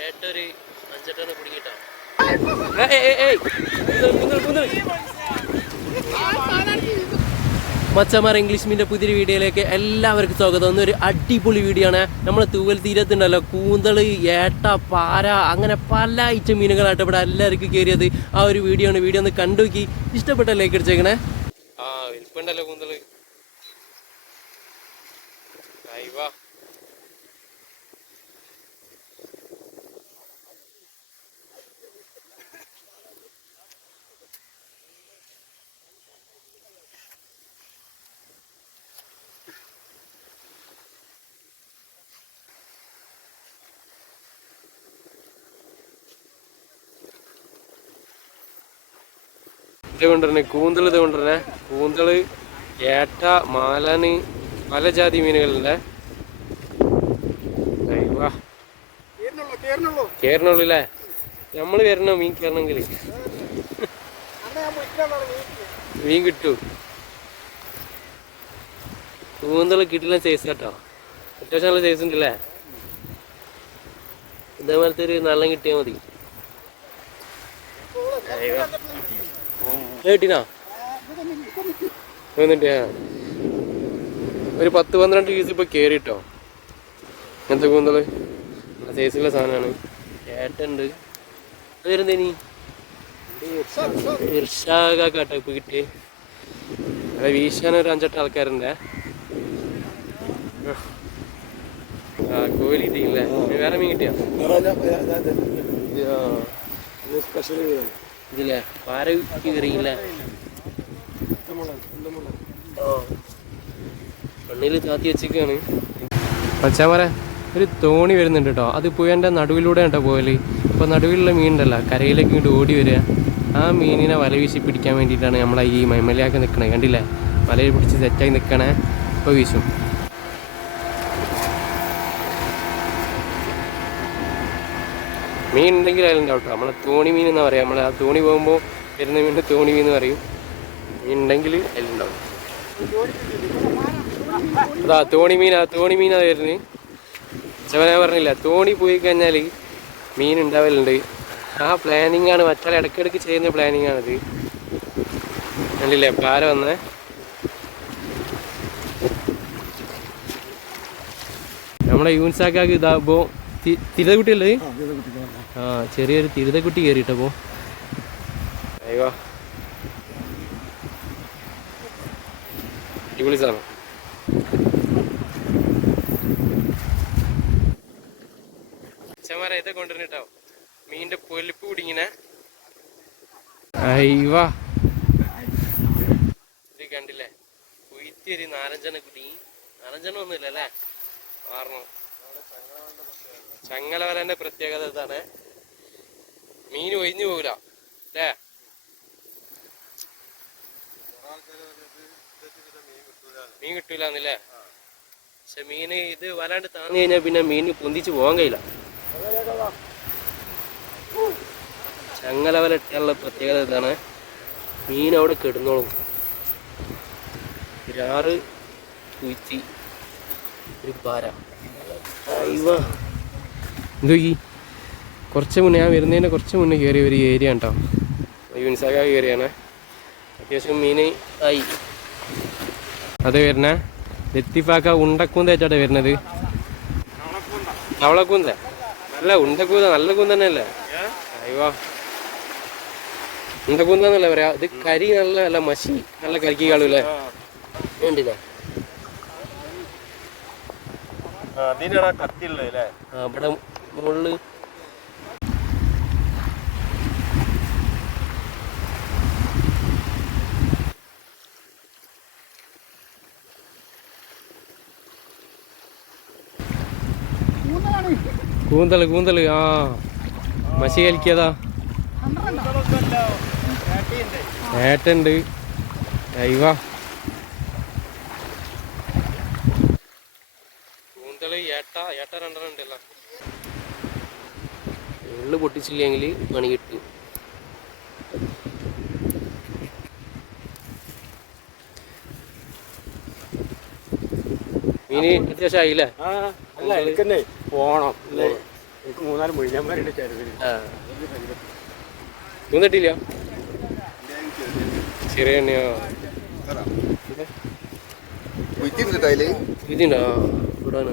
ഏട്ടൊരു 5-8 കുടുങ്ങിട്ടോ. മച്ചമാർ English മീൻ്റെ പുതിയൊരു വീഡിയോയിലേക്ക് എല്ലാവർക്കും സ്വാഗതം. ഒരു അടിപൊളി വീഡിയോ ആണ്. നമ്മൾ തൂവൽ തീരത്തുണ്ടല്ലോ കൂന്തള്, ഏട്ട, പാര, അങ്ങനെ പല ഐറ്റം മീനുകളായിട്ട് ഇവിടെ എല്ലാവർക്കും കയറിയത്. ആ ഒരു വീഡിയോ ആണ്. വീഡിയോ ഒന്ന് കണ്ടു നോക്കി ഇഷ്ടപ്പെട്ട ലൈക്ക് അടിച്ചേക്കണേ. വിൽപ്പുണ്ടല്ലോ കൂന്തള്. ഇത് കൊണ്ടുവരണേ കൂന്തള്. ഇത് കൊണ്ടുവരണേ കൂന്തള്, ഏട്ട, മാലന്, പല ജാതി മീനുകളുണ്ട്. കേറണുള്ളൂ അല്ലേ? നമ്മള് വരണോ മീൻ കയറണമെങ്കിൽ? മീൻ കിട്ടൂ. കൂന്തള് കിട്ടില്ല സൈസ് കേട്ടോ. അത്യാവശ്യം നല്ല സൈസ് ഉണ്ടല്ലേ? ഇതേപോലത്തെ ഒരു നല്ല കിട്ടിയാൽ മതി. കേട്ടിനാ എന്നിട്ട് ഒരു 10-12 പീസ് ഇപ്പൊ കേറിട്ടോ. ഇങ്ങനത്തെ കൂന്തള് നല്ല സൈസുള്ള സാധനമാണ്. ഏട്ടുണ്ട്. അത് വരുന്നേനി ഇർഷാക്കാട്ടോ ഇപ്പൊ കിട്ടി. അത് വീശാൻ ഒരു 5-8 ആൾക്കാരുണ്ട്. കോഴി കിട്ടിയില്ലേ? വേറെ മീൻ കിട്ടിയാ? ഇതില്ലേ പാര കയറിയില്ലേ? മണ്ണില് ചാത്തി വെച്ചിരിക്കുകയാണ്. പച്ചാമര ഒരു തോണി വരുന്നുണ്ട് കേട്ടോ. അത് പുഴൻ്റെ നടുവിലൂടെ കേട്ടോ പോകല്. ഇപ്പൊ നടുവിലുള്ള മീനുണ്ടല്ലോ കരയിലേക്ക് ഇങ്ങോട്ട് ഓടി വരിക. ആ മീനിനെ വല വീശി പിടിക്കാൻ വേണ്ടിയിട്ടാണ് നമ്മളെ ഈ മൈമലയാക്കി നിൽക്കണേ. കണ്ടില്ലേ? വലയിൽ പിടിച്ച് സെറ്റായി നിൽക്കണേ. ഇപ്പൊ വീശും. മീൻ ഉണ്ടെങ്കിൽ അതിലുണ്ടാവും കേട്ടോ. നമ്മളെ തോണി മീൻ എന്നാ പറയാം. നമ്മൾ ആ തോണി പോകുമ്പോൾ വരുന്ന മീനിൻ്റെ തോണി മീൻ എന്ന് പറയും. മീൻ ഉണ്ടെങ്കിൽ അതിലുണ്ടാവും. അതാ തോണി മീനാ വരുന്നത്. ഞാൻ പറഞ്ഞില്ല, തോണി പോയി കഴിഞ്ഞാൽ മീൻ ഉണ്ടാവലുണ്ട്. ആ പ്ലാനിങ് ആണ്. മറ്റാൾ ഇടയ്ക്കിടയ്ക്ക് ചെയ്യുന്ന പ്ലാനിങ് ആണിത്. കണ്ടില്ലേ പാര വന്നേ? നമ്മളെ യൂൻസാക്കാക്ക് ഇതാകുമ്പോൾ തിരുതക്കുട്ടിയല്ലേ? ആ ചെറിയൊരു തിരുതക്കുട്ടി കയറിയിട്ടപ്പോ. അയ്യോ അടിപൊളി സാധനം. അച്ഛന്മാരെ ഇതൊക്കെ കൊണ്ടുവന്നിട്ടോ. മീനിന്റെ പൊലിപ്പ് കുടുങ്ങിനെ. അയ്യോ ഇത് കണ്ടില്ലേ? കുയിത്തി ഒരു 4-5 കുടുങ്ങി. 4-5 ഒന്നുമില്ല അല്ലേ? 6. ചങ്ങലവലന്റെ പ്രത്യേകത ഇതാണ്. മീൻ ഒഴിഞ്ഞു പോകില്ല അല്ലേ? മീൻ കിട്ടൂലെന്നല്ലേ? പക്ഷെ മീന് ഇത് വലാണ്ട് താന്നു കഴിഞ്ഞാൽ പിന്നെ മീന് പൊന്തിച്ച് പോകാൻ കഴിയില്ല. ചങ്ങലവല ഇട്ടാനുള്ള പ്രത്യേകത ഇതാണ്. മീൻ അവിടെ കിടന്നോളും. 6 കുയിത്തി ഒരു പാര. അയ്യോ എന്തോ ഈ കുറച്ച് മുന്നേ ഞാൻ വരുന്നതിൻ്റെ കുറച്ച് മുന്നേ കയറിയ ഒരു ഏരിയ കേട്ടോ. യൂൻസാക്ക കയറിയാണ്. അത്യാവശ്യം മീൻ ആയി. അത് വരുന്നേ ലത്തിഫാക്ക ഉണ്ടക്കൂന്ത ആയിട്ടാണ് വരുന്നത്. അവളക്കൂന്ത അല്ല, ഉണ്ടക്കൂന്ത നല്ല കൂന്ത തന്നെ അല്ലേ? അയ്യോ ഉണ്ടക്കൂന്തന്നല്ലേ പറയാ. ഇത് കരി നല്ല മഷി നല്ല കരിക്കി കാണൂല്ലേ? ഉണ്ടില്ലേ? ഇവിടെ മുകളില് കൂന്തല്. ആ മഷി കളിക്കതാ. ഏട്ടുണ്ട്. അയ്യോ കൂന്തള്, ഏട്ട 2 ഉണ്ടല്ലോ. ഉള്ളു പൊട്ടിച്ചില്ലെങ്കിൽ പണി കിട്ടും. മീന് അത്യാവശ്യം ആയില്ലേ? അല്ല എനിക്കെന്നെ പോണം. എനിക്ക് 3-4 മുഴിഞ്ഞന്മാരുണ്ട് ചെറുതിന്. മൂന്നിട്ടില്ല ചെറിയ എണ്ണയോ ഇതിണ്ടോ ഇവിടാണ്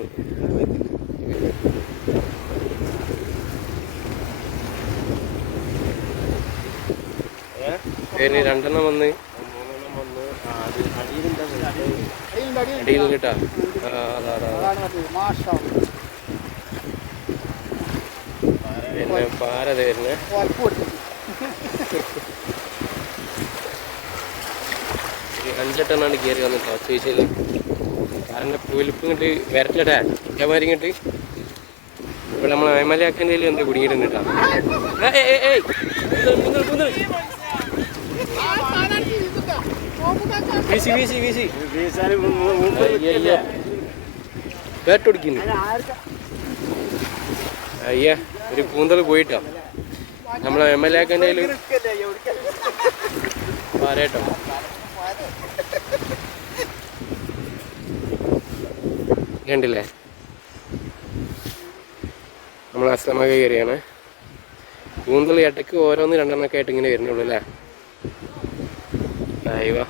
പേര് 2 വന്ന് 3 വന്ന് അടിയിൽ കേട്ടാ പിന്നെ പാര തരുന്നേ 5-8 കയറി വന്നിട്ടോ ചേച്ചിയിൽ കാരണം പുലിപ്പ് ഇങ്ങോട്ട് വരട്ടടാ ഇതേമാതിരി ഇങ്ങോട്ട് ഇവിടെ നമ്മളെ വേമലയാക്കൻ്റെ എന്താ കുടുങ്ങിയിട്ടുണ്ട് കേട്ടോ വീശി വീശി വീശി വേട്ടൊടിക്കുന്നു അയ്യ ഒരു കൂന്തൽ പോയിട്ടോ നമ്മളെ വേമലയാക്കൻ്റെ പറയട്ടോ കണ്ടില്ലേ നമ്മൾ അസ്ലമൊക്കെ കയറിയാണ് കൂന്തൽ ഇടയ്ക്ക് ഓരോന്ന് 2 ആയിട്ട് ഇങ്ങനെ വരുന്നുള്ളൂ അല്ലേ അയ്യോ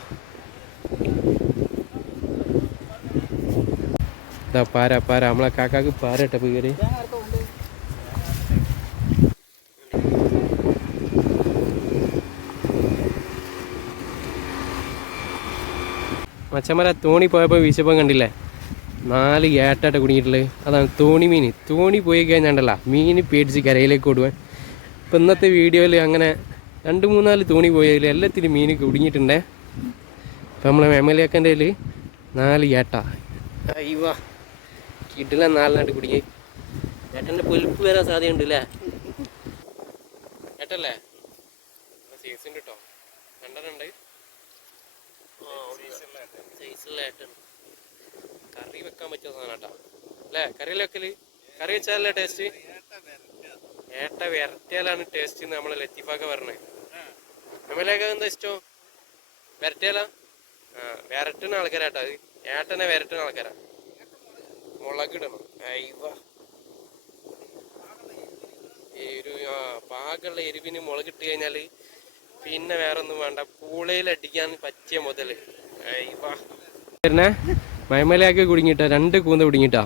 ഇതാ പാര പാര നമ്മളെ കാക്കാക്ക് പാര ഇട്ടപ്പോൾ കയറി മച്ചന്മാരെ തോണി പോയപ്പോൾ വീശപ്പം കണ്ടില്ലേ 4 ഏട്ടായിട്ട് കുടുങ്ങിയിട്ടുള്ളത് അതാണ് തോണി മീൻ തോണി പോയി കഴിഞ്ഞാണ്ടല്ല മീൻ പേടിച്ച് കരയിലേക്ക് ഓടുവാൻ ഇപ്പം ഇന്നത്തെ വീഡിയോയിൽ അങ്ങനെ 2-3-4 തോണി പോയതിൽ എല്ലാത്തിനും മീൻ കുടുങ്ങിയിട്ടുണ്ടേ ഇപ്പം നമ്മളെ മെമ്മലിയാക്കൻ്റെ 4 ഏട്ട അയ്യവാ കിട്ടില്ല 4 കുടുങ്ങി ഏട്ടൻ്റെ പൊലിപ്പ് വരാൻ സാധ്യതയുണ്ട് അല്ലേ ഏട്ടല്ലേ സീസുണ്ട് കേട്ടോ 2 സൈസുള്ള ഏട്ടൻ കറി വെക്കാൻ പറ്റിയ സാധനം കേട്ടോ അല്ലേ കറിയിൽ വെക്കല് കറി വെച്ചാലല്ലേ ടേസ്റ്റ് ഏട്ട വരട്ടിയാലാണ് ടേസ്റ്റ് എന്ന് നമ്മളെ ലത്തീഫൊക്കെ പറഞ്ഞത് നമ്മളൊക്കെ എന്താ ഇഷ്ടം വരട്ടിയാലാ വരട്ടുന്ന ആൾക്കാരാട്ടോ അത് ഏട്ടനെ വരട്ടുന്ന ആൾക്കാരാ മുളകിടണം അയ്യ പാകമുള്ള എരിവിന് മുളകിട്ട് കഴിഞ്ഞാൽ പിന്നെ വേറെ ഒന്നും വേണ്ട പൂളയിലടിക്കാൻ പറ്റിയ മുതല് അയ്യ മയമലയാക്കി കുടുങ്ങിട്ടാ 2 കൂന്ത കുടുങ്ങിട്ടാ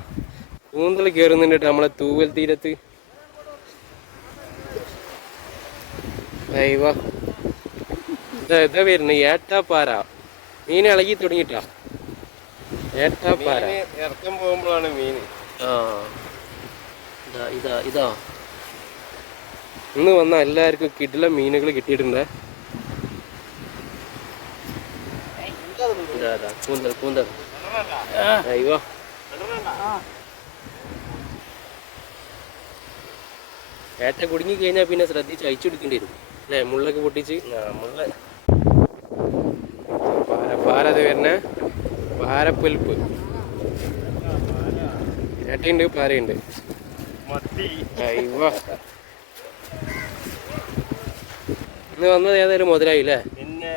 കൂന്തൽ കയറുന്നുണ്ട് നമ്മളെ തൂവൽ തീരത്ത് അയ്യ ഇതാ വരുന്നത് ഏട്ടാപ്പാര മീൻ ഇളകി തുടങ്ങിട്ടാ ഏട്ടാപ്പാര ഇറക്കം പോകുമ്പോഴാണ് മീൻ ഇതാ ഇന്ന് വന്ന എല്ലാവർക്കും കിടില മീനുകൾ കിട്ടിയിട്ടുണ്ട് കൂന്തൽ കൂന്തൽ അയ്യോ ഏട്ട കുടുങ്ങി കഴിഞ്ഞാൽ പിന്നെ ശ്രദ്ധിച്ച് അയച്ചെടുക്കേണ്ടി വരും അല്ലേ മുള്ളൊക്കെ പൊട്ടിച്ച് മുള്ള പാരത് വരുന്ന പാരപ്പൊലിപ്പ് ഏട്ടയുണ്ട് പാരയുണ്ട് അയ്യോ ഇന്ന് വന്നത് ഏതായാലും മുതലായില്ലേ പിന്നെ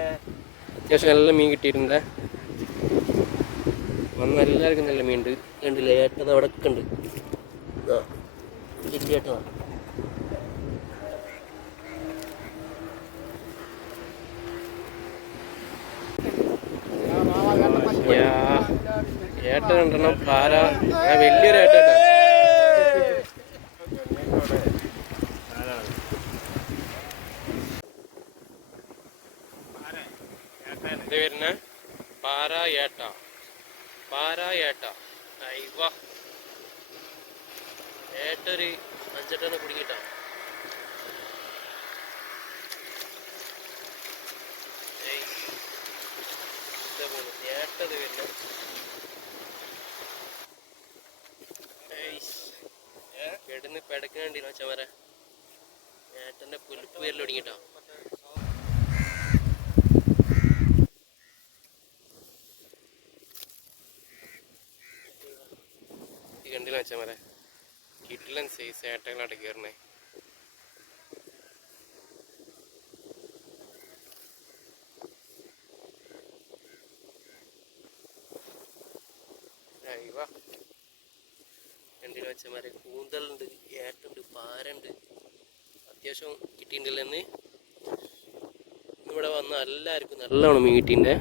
അത്യാവശ്യം നല്ല മീൻ കിട്ടിയിട്ടുണ്ട് വന്ന എല്ലാവർക്കും നല്ല മീൻ ഉണ്ട് കണ്ടില്ലേ ഏട്ടത് അവിടെ ഒക്കെ ഉണ്ട് വലിയ ഏട്ടതാണ് ഏട്ട 2 പാര വലിയൊരു ഏട്ട ഇത് വരുന്ന പാര ഏട്ട അയ്യ ഏട്ടൊരു 5-8 കുടുങ്ങിട്ടാ ഏട്ടത് വരുന്ന കിടന്ന് പെടക്കണ്ടി മച്ചമാരെ ഏട്ടന്റെ പുലിപ്പ് വരൽ തുടങ്ങിട്ടോ കണ്ടില്ല മച്ചമാരെ കിട്ടിലൻ സൈസ് ഏട്ടങ്ങളായിട്ട് കയറണേ വെച്ചമാരെ കൂന്തലുണ്ട്, ഏട്ടുണ്ട്, പാരുണ്ട്, അത്യാവശ്യം കിട്ടിയിട്ടുണ്ടല്ലോ. ഇന്ന് ഇവിടെ വന്ന എല്ലാവർക്കും നല്ലോണം മീൻ കിട്ടിയിട്ടുണ്ട്.